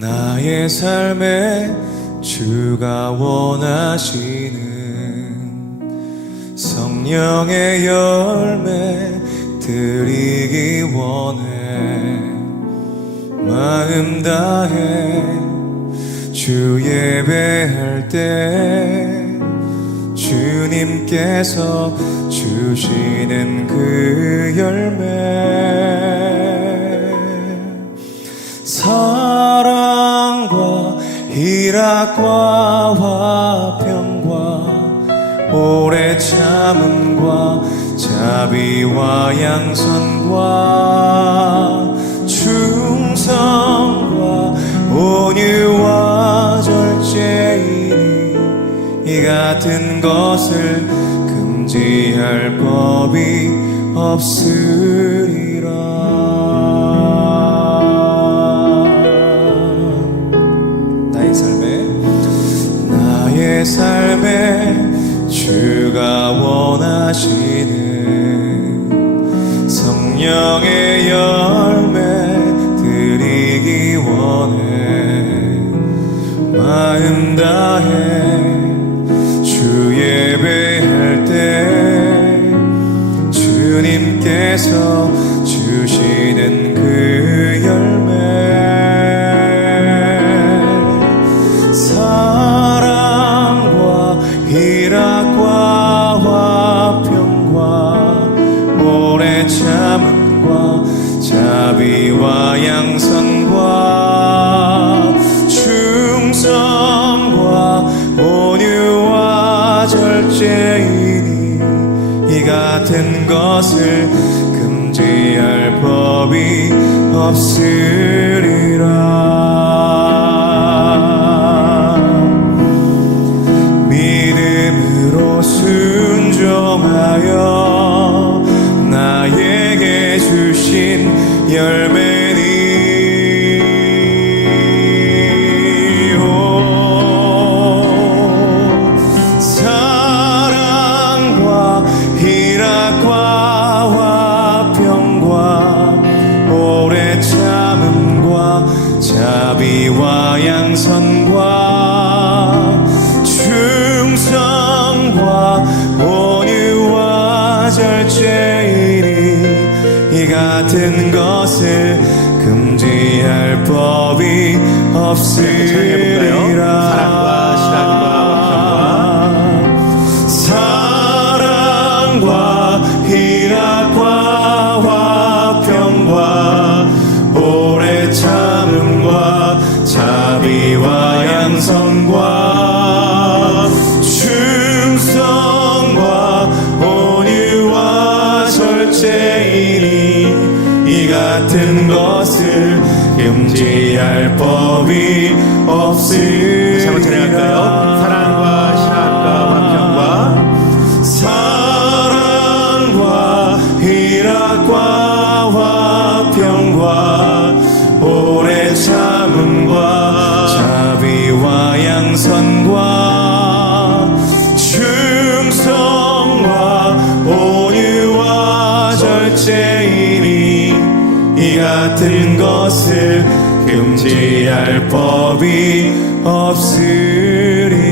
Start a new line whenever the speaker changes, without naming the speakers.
나의 삶에 주가 원하시는 성령의 열매 드리기 원해. 마음 다해 주 예배할 때 주님께서 주시는 그 열매. 사랑과 희락과 화평과 오래 참음과 자비와 양선과 충성과 온유와 절제이니 이 같은 것을 금지할 법이 없으리라 나의 삶에 주가 원하시는 성령의 열매 드리기 원해. 마음 다해 주 예배할 때 주님께서 자비와 양선과 충성과 온유와 절제이니 이 같은 것을 금지할 법이 없으리라 양선과 충성과 온유와 절제이니 이 같은 것을 금지할 법이 없으리 자비와 양선과 충성과 온유와 절제이니 이 같은 것을 금지할 법이 없으리라 자비와 양선과 충성과 온유와 절제이니 이 같은 것을 금지할 법이 없으리라